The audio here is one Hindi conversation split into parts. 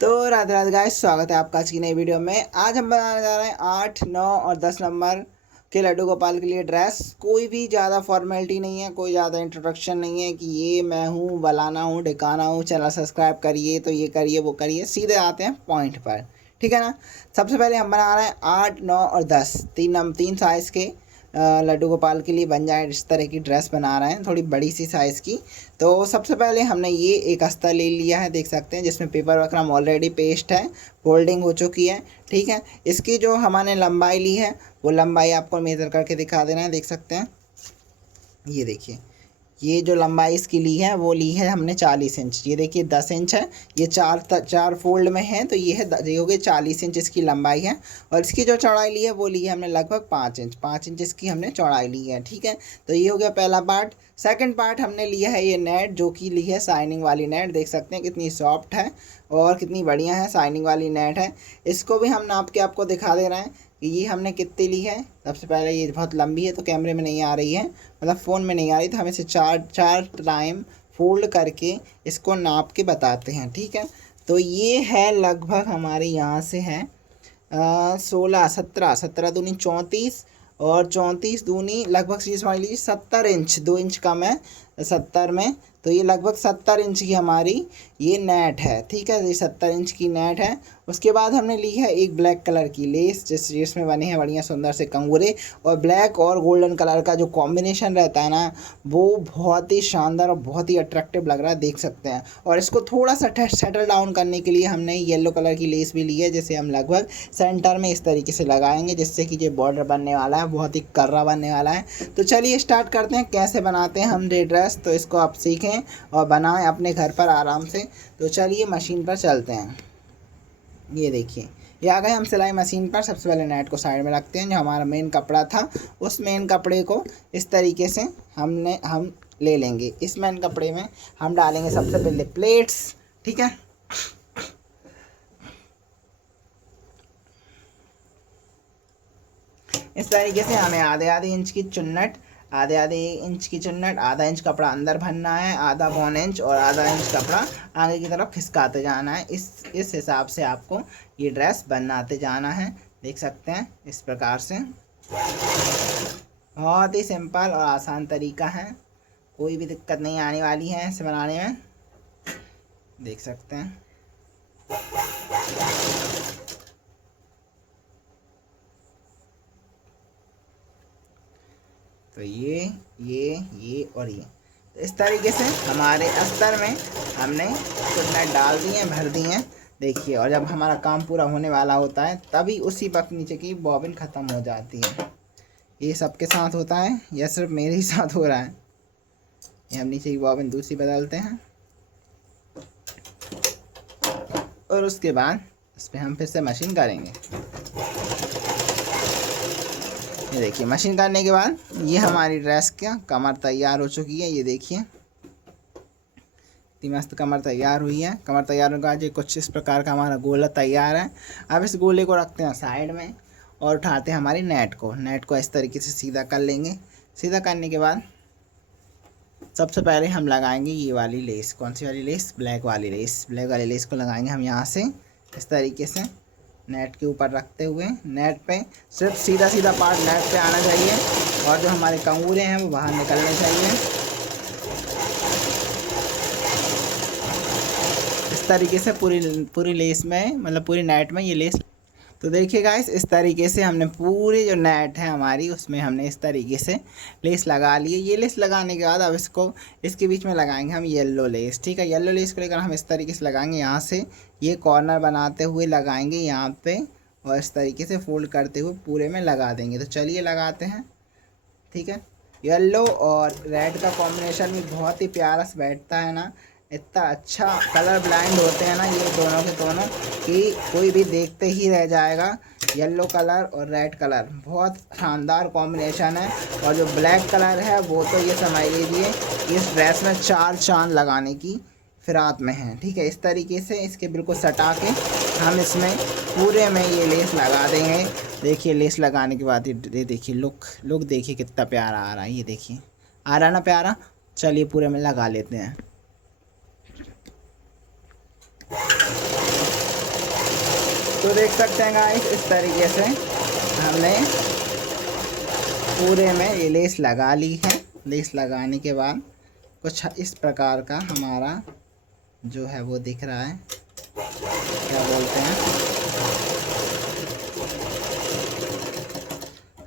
तो राधे राधे गाइस, स्वागत है आपका आज की नई वीडियो में। आज हम बनाने जा रहे हैं 8, 9 और 10 नंबर के लड्डू गोपाल के लिए ड्रेस। कोई भी ज़्यादा फॉर्मेलिटी नहीं है, कोई ज़्यादा इंट्रोडक्शन नहीं है कि ये मैं हूँ, बलाना हूँ, ढिकाना हूँ, चैनल सब्सक्राइब करिए, तो ये करिए वो करिए। सीधे आते हैं पॉइंट पर, ठीक है ना। सबसे पहले हम बना रहे हैं 8, 9 और 10 तीन साइज़ के लड्डू गोपाल के लिए बन जाए इस तरह की ड्रेस बना रहे हैं, थोड़ी बड़ी सी साइज़ की। तो सबसे पहले हमने ये एक अस्तर ले लिया है, देख सकते हैं, जिसमें पेपर वक्रम ऑलरेडी पेस्ट है, फोल्डिंग हो चुकी है, ठीक है। इसकी जो हमने लंबाई ली है वो लंबाई आपको मेज़र करके दिखा देना है, देख सकते हैं। ये देखिए, ये जो लंबाई इसकी ली है वो ली है हमने 40 इंच। ये देखिए 10 इंच है, ये चार फोल्ड में है, तो ये हो गई 40 इंच इसकी लंबाई है। और इसकी जो चौड़ाई ली है वो ली है हमने लगभग 5 इंच इसकी हमने चौड़ाई ली है, ठीक है। तो ये हो गया पहला पार्ट। सेकंड पार्ट हमने लिया है ये नेट, जो कि ली है शाइनिंग वाली नेट, देख सकते हैं कितनी सॉफ्ट है और कितनी बढ़िया है, शाइनिंग वाली नेट है। इसको भी हम नाप के आपको दिखा दे रहे हैं कि ये हमने कितनी ली है। सबसे पहले ये बहुत लंबी है तो कैमरे में नहीं आ रही है, मतलब फ़ोन में नहीं आ रही, तो हम इसे चार टाइम फोल्ड करके इसको नाप के बताते हैं, ठीक है। तो ये है लगभग हमारे यहाँ से है 16, 17 दूनी 34 और 34 दूनी लगभग चीज़ समझ लीजिए 70 इंच, 2 इंच कम है 70 में, तो ये लगभग 70 इंच की हमारी ये नेट है, ठीक है। ये 70 इंच की नेट है। उसके बाद हमने ली है एक ब्लैक कलर की लेस, जिसमें बने हैं बढ़िया सुंदर से कंगूरे, और ब्लैक और गोल्डन कलर का जो कॉम्बिनेशन रहता है ना, वो बहुत ही शानदार और बहुत ही अट्रैक्टिव लग रहा है, देख सकते हैं। और इसको थोड़ा सा सेटल डाउन करने के लिए हमने येलो कलर की लेस भी ली है, जिसे हम लगभग सेंटर में इस तरीके से लगाएंगे, जिससे कि जो बॉर्डर बनने वाला है बहुत ही कर्रा बनने वाला है। तो चलिए स्टार्ट करते हैं कैसे बनाते हैं हम ये ड्रेस। तो इसको आप सीखें और बनाएं अपने घर पर आराम से। तो चलिए मशीन पर चलते हैं। ये देखिए, ये आ गए हम सिलाई मशीन पर। सबसे पहले नेट को साइड में रखते हैं, जो हमारा मेन कपड़ा था उस मेन कपड़े को इस तरीके से हम ले लेंगे। इस मेन कपड़े में हम डालेंगे सबसे पहले प्लेट्स, ठीक है। इस तरीके से हमें आधे इंच की चुन्नट, आधा इंच कपड़ा अंदर भरना है, आधा पौन इंच और आधा इंच कपड़ा आगे की तरफ खिसकाते जाना है। इस हिसाब से आपको ये ड्रेस बनाते जाना है, देख सकते हैं इस प्रकार से। बहुत ही सिंपल और आसान तरीका है, कोई भी दिक्कत नहीं आने वाली है इसे बनाने में, देख सकते हैं। तो ये और ये, तो इस तरीके से हमारे अस्तर में हमने चुन्नट डाल दी हैं, भर दी हैं, देखिए। और जब हमारा काम पूरा होने वाला होता है तभी उसी वक्त नीचे की बॉबिन ख़त्म हो जाती है। ये सबके साथ होता है या सिर्फ मेरे ही साथ हो रहा है? ये हम नीचे की बॉबिन दूसरी बदलते हैं और उसके बाद इस पर हम फिर से मशीन करेंगे। ये देखिए, मशीन करने के बाद ये हमारी ड्रेस का कमर तैयार हो चुकी है। ये देखिए इतनी मस्त कमर तैयार हुई है। कमर तैयार होने के बाद ये कुछ इस प्रकार का हमारा गोला तैयार है। अब इस गोले को रखते हैं साइड में और उठाते हैं हमारी नेट को इस तरीके से सीधा कर लेंगे। सीधा करने के बाद सबसे पहले हम लगाएंगे ये वाली लेस। कौन सी वाली लेस? ब्लैक वाली लेस को लगाएंगे हम यहाँ से इस तरीके से नेट के ऊपर रखते हुए। नेट पे सिर्फ सीधा पार्ट नेट पे आना चाहिए और जो हमारे कंगूरे हैं वो बाहर निकलने चाहिए। इस तरीके से पूरी लेस में, मतलब पूरी नेट में ये लेस। तो देखिए गाइस, इस तरीके से हमने पूरी जो नेट है हमारी उसमें हमने इस तरीके से लेस लगा ली है। ये लेस लगाने के बाद अब इसके बीच में लगाएंगे हम येलो लेस, ठीक है। येलो लेस को लेकर हम इस तरीके से लगाएंगे, यहाँ से ये कॉर्नर बनाते हुए लगाएंगे यहाँ पे और इस तरीके से फोल्ड करते हुए पूरे में लगा देंगे। तो चलिए लगाते हैं, ठीक है। येलो और रेड का कॉम्बिनेशन भी बहुत ही प्यारा से बैठता है ना, इतना अच्छा कलर ब्लाइंड होते हैं ना ये दोनों के दोनों कि कोई भी देखते ही रह जाएगा। येलो कलर और रेड कलर बहुत शानदार कॉम्बिनेशन है। और जो ब्लैक कलर है वो तो ये समझ लीजिए इस ड्रेस में 4 चांद लगाने की फिराक में है, ठीक है। इस तरीके से इसके बिल्कुल सटा के हम इसमें पूरे में ये लेस लगा देंगे। देखिए लेस लगाने के बाद ये देखिए लुक देखिए कितना प्यारा आ रहा है। ये देखिए आ रहा ना प्यारा। चलिए पूरे में लगा लेते हैं। तो देख सकते हैं गाइस, इस तरीके से हमने पूरे में ये लेस लगा ली है। लेस लगाने के बाद कुछ इस प्रकार का हमारा जो है वो दिख रहा है, क्या बोलते हैं,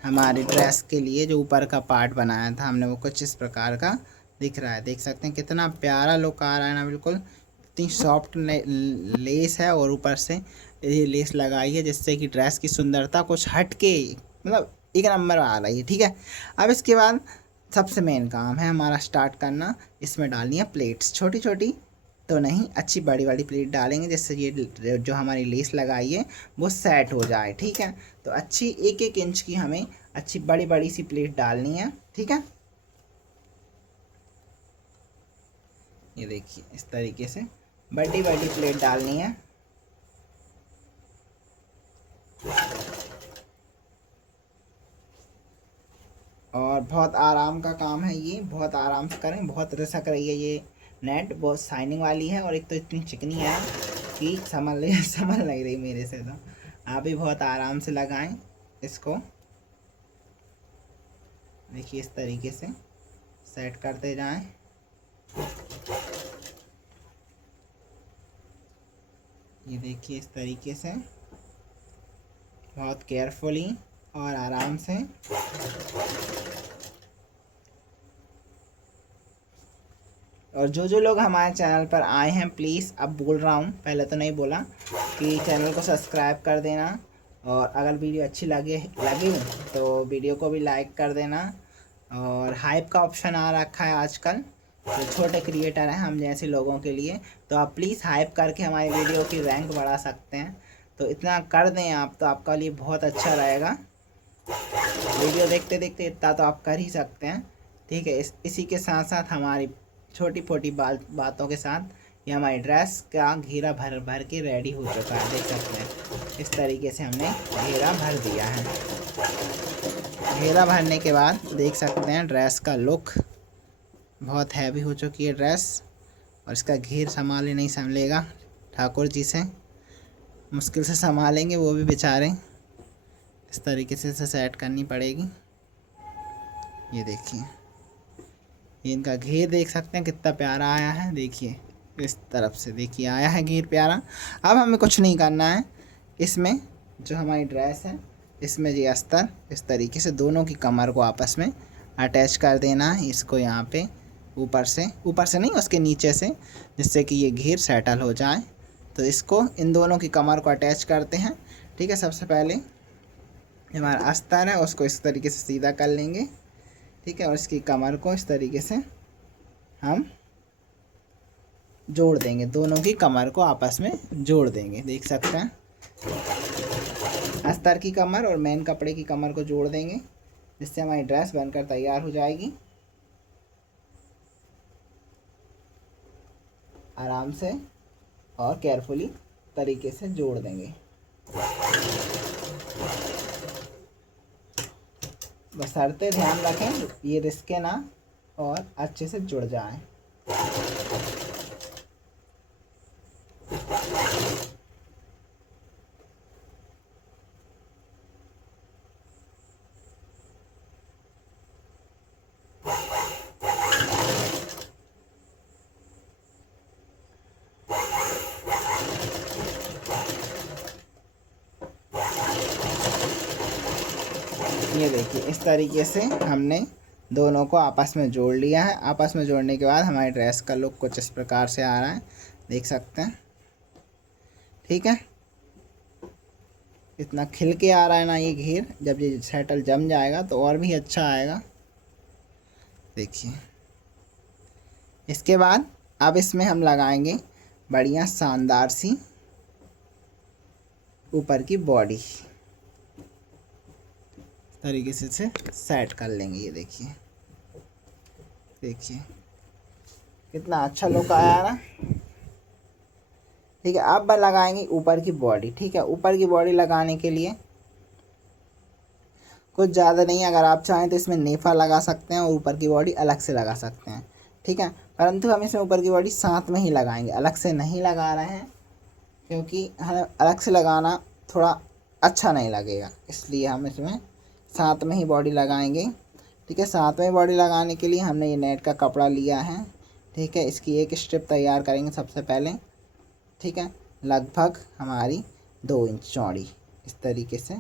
हमारी ड्रेस के लिए जो ऊपर का पार्ट बनाया था हमने वो कुछ इस प्रकार का दिख रहा है। देख सकते हैं कितना प्यारा लुक आ रहा है ना, बिल्कुल इतनी सॉफ्ट लेस है और ऊपर से ये लेस लगाई है जिससे कि ड्रेस की सुंदरता कुछ हट के मतलब एक नंबर आ रही है। ठीक है, अब इसके बाद सबसे मेन काम है हमारा स्टार्ट करना। इसमें डालनी है प्लेट्स, छोटी छोटी तो नहीं, अच्छी बड़ी बड़ी प्लेट डालेंगे जिससे ये जो हमारी लेस लगाई है वो सेट हो जाए। ठीक है, तो अच्छी 1-1 इंच की हमें अच्छी बड़ी बड़ी सी प्लेट डालनी है। ठीक है, ये देखिए इस तरीके से बड़ी बड़ी प्लेट डालनी है। और बहुत आराम का काम है ये, बहुत आराम से करें। बहुत रिसक रही है ये नेट, बहुत शाइनिंग वाली है और एक तो इतनी चिकनी है कि संभल नहीं रही मेरे से। तो आप भी बहुत आराम से लगाएं इसको। देखिए इस तरीके से सेट करते जाएं। ये देखिए इस तरीके से बहुत केयरफुली और आराम से। और जो लोग हमारे चैनल पर आए हैं प्लीज़, अब बोल रहा हूँ, पहले तो नहीं बोला, कि चैनल को सब्सक्राइब कर देना और अगर वीडियो अच्छी लगी तो वीडियो को भी लाइक कर देना। और हाइप का ऑप्शन आ रखा है आजकल, जो छोटे क्रिएटर हैं हम जैसे लोगों के लिए, तो आप प्लीज़ हाइप करके हमारी वीडियो की रैंक बढ़ा सकते हैं। तो इतना कर दें आप तो आपका लिए बहुत अच्छा रहेगा। वीडियो देखते देखते इतना तो आप कर ही सकते हैं। ठीक है, इसी के साथ साथ हमारी छोटी छोटी बातों के साथ ये हमारी ड्रेस का घेरा भर भर के रेडी हो चुका है। देख सकते हैं इस तरीके से हमने घेरा भर दिया है। घेरा भरने के बाद देख सकते हैं ड्रेस का लुक बहुत हैवी हो चुकी है ड्रेस, और इसका घेर संभाले नहीं संभलेगा, ठाकुर जी से मुश्किल से संभालेंगे वो भी बेचारे। इस तरीके से इसे सेट करनी पड़ेगी। ये देखिए ये इनका घेर देख सकते हैं कितना प्यारा आया है। देखिए इस तरफ से देखिए आया है घेर प्यारा। अब हमें कुछ नहीं करना है, इसमें जो हमारी ड्रेस है इसमें ये अस्तर इस तरीके से दोनों की कमर को आपस में अटैच कर देना है। इसको यहाँ पे ऊपर से नहीं उसके नीचे से, जिससे कि ये घेर सेटल हो जाए। तो इसको इन दोनों की कमर को अटैच करते हैं। ठीक है, सबसे पहले हमारा अस्तर है उसको इस तरीके से सीधा कर लेंगे। ठीक है, और इसकी कमर को इस तरीके से हम जोड़ देंगे, दोनों की कमर को आपस में जोड़ देंगे। देख सकते हैं अस्तर की कमर और मेन कपड़े की कमर को जोड़ देंगे, जिससे हमारी ड्रेस बनकर तैयार हो जाएगी। आराम से और केयरफुली तरीके से जोड़ देंगे। बशर्ते ध्यान रखें ये रिस्के ना और अच्छे से जुड़ जाए। ये देखिए इस तरीके से हमने दोनों को आपस में जोड़ लिया है। आपस में जोड़ने के बाद हमारी ड्रेस का लुक कुछ इस प्रकार से आ रहा है, देख सकते हैं। ठीक है, इतना खिल के आ रहा है ना ये घेर, जब ये सेटल जम जाएगा तो और भी अच्छा आएगा। देखिए इसके बाद अब इसमें हम लगाएंगे बढ़िया शानदार सी ऊपर की बॉडी, तरीके से इसे सेट कर लेंगे। ये देखिए कितना अच्छा लुक आया ना। ठीक है, अब लगाएंगे ऊपर की बॉडी। ठीक है, ऊपर की बॉडी लगाने के लिए कुछ ज़्यादा नहीं, अगर आप चाहें तो इसमें नेफा लगा सकते हैं और ऊपर की बॉडी अलग से लगा सकते हैं। ठीक है, परंतु हम इसमें ऊपर की बॉडी साथ में ही लगाएंगे, अलग से नहीं लगा रहे हैं, क्योंकि हमें अलग से लगाना थोड़ा अच्छा नहीं लगेगा, इसलिए हम इसमें साथ में ही बॉडी लगाएंगे। ठीक है, साथ में बॉडी लगाने के लिए हमने ये नेट का कपड़ा लिया है। ठीक है, इसकी एक स्ट्रिप तैयार करेंगे सबसे पहले। ठीक है, लगभग हमारी 2 इंच चौड़ी, इस तरीके से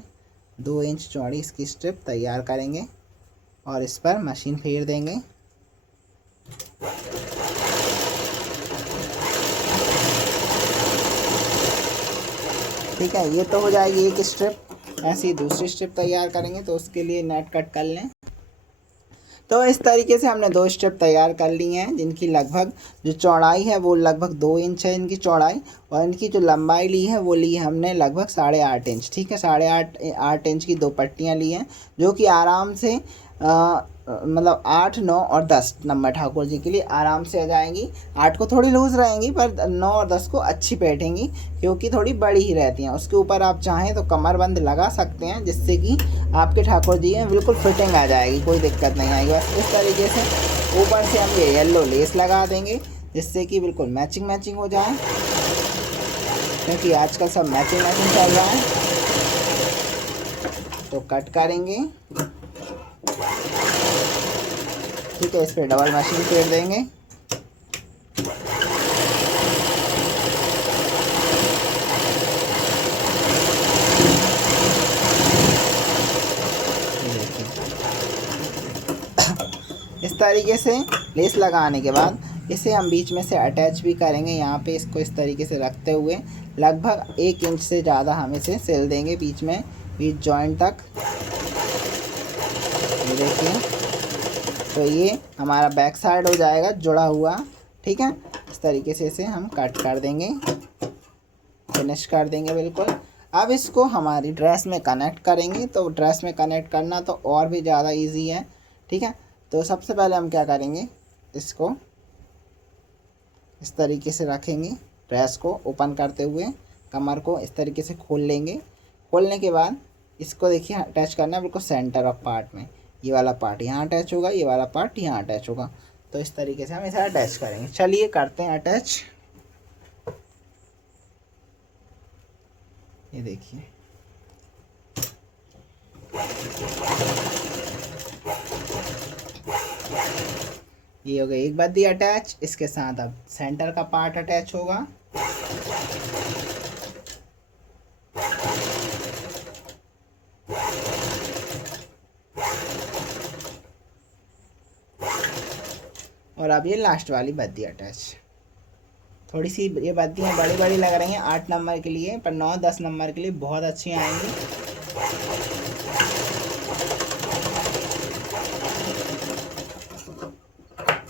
2 इंच चौड़ी इसकी स्ट्रिप तैयार करेंगे और इस पर मशीन फेर देंगे। ठीक है, ये तो हो जाएगी एक स्ट्रिप। ऐसी ही दूसरी स्ट्रिप तैयार करेंगे, तो उसके लिए नेट कट कर लें। तो इस तरीके से हमने 2 स्ट्रिप तैयार कर ली हैं, जिनकी लगभग जो चौड़ाई है वो लगभग 2 इंच है इनकी चौड़ाई, और इनकी जो लंबाई ली है वो ली है हमने लगभग 8.5 इंच। ठीक है, 8.5 इंच की 2 पट्टियाँ ली हैं, जो कि आराम से मतलब 8, 9 और 10 नंबर ठाकुर जी के लिए आराम से आ जाएंगी। 8 को थोड़ी लूज़ रहेंगी, पर 9 और 10 को अच्छी बैठेंगी, क्योंकि थोड़ी बड़ी ही रहती हैं। उसके ऊपर आप चाहें तो कमरबंद लगा सकते हैं, जिससे कि आपके ठाकुर जी में बिल्कुल फिटिंग आ जाएगी, कोई दिक्कत नहीं आएगी। बस इस तरीके से ऊपर से हम ये येलो लेस लगा देंगे, जिससे कि बिल्कुल मैचिंग हो जाए, क्योंकि आजकल सब मैचिंग चल रहा है। तो कट करेंगे। ठीक है, इस पर डबल मशीन फेर देंगे। इस तरीके से लेस लगाने के बाद इसे हम बीच में से अटैच भी करेंगे। यहाँ पे इसको इस तरीके से रखते हुए लगभग 1 इंच से ज़्यादा हम इसे सिल देंगे बीच में, बीच जॉइंट तक। ये देखिए, तो ये हमारा बैक साइड हो जाएगा जुड़ा हुआ। ठीक है, इस तरीके से इसे हम कट कर देंगे, फिनिश कर देंगे बिल्कुल। अब इसको हमारी ड्रेस में कनेक्ट करेंगे, तो ड्रेस में कनेक्ट करना तो और भी ज़्यादा इजी है। ठीक है, तो सबसे पहले हम क्या करेंगे, इसको इस तरीके से रखेंगे, ड्रेस को ओपन करते हुए कमर को इस तरीके से खोल लेंगे। खोलने के बाद इसको देखिए अटैच करना है बिल्कुल सेंटर ऑफ पार्ट में। ये वाला पार्ट यहाँ अटैच होगा, ये वाला पार्ट यहाँ अटैच होगा। तो इस तरीके से हम इसे अटैच करेंगे। चलिए करते हैं अटैच। ये देखिए, ये हो गई एक बद्दी अटैच। इसके साथ अब सेंटर का पार्ट अटैच होगा। और अब ये लास्ट वाली बद्दी अटैच। थोड़ी सी ये बद्दियाँ बड़ी बड़ी लग रही हैं 8 नंबर के लिए, पर 9, 10 नंबर के लिए बहुत अच्छी आएंगी।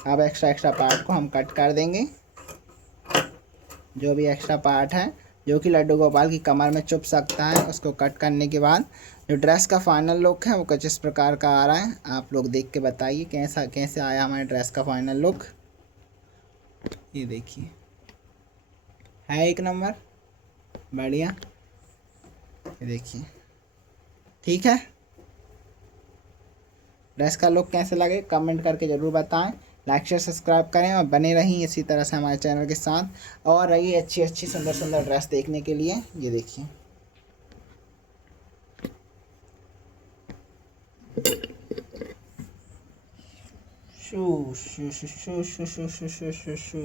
अब एक्स्ट्रा पार्ट को हम कट कर देंगे। जो भी एक्स्ट्रा पार्ट है जो कि लड्डू गोपाल की कमर में चुभ सकता है, उसको कट करने के बाद जो ड्रेस का फाइनल लुक है वो कुछ इस प्रकार का आ रहा है। आप लोग देख के बताइए कैसे आया हमारे ड्रेस का फाइनल लुक। ये देखिए, है एक नंबर, बढ़िया। ये देखिए, ठीक है। ड्रेस का लुक कैसे लगे कमेंट करके ज़रूर बताएं। लाइक शेयर सब्सक्राइब करें और बने रहिए इसी तरह से हमारे चैनल के साथ, और रहिए अच्छी सुंदर ड्रेस देखने के लिए। ये देखिए, शू शू शू शू शू शू शू शू शू शू।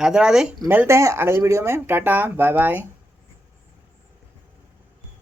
राधे राधे, मिलते हैं अगली वीडियो में। Tata bye bye.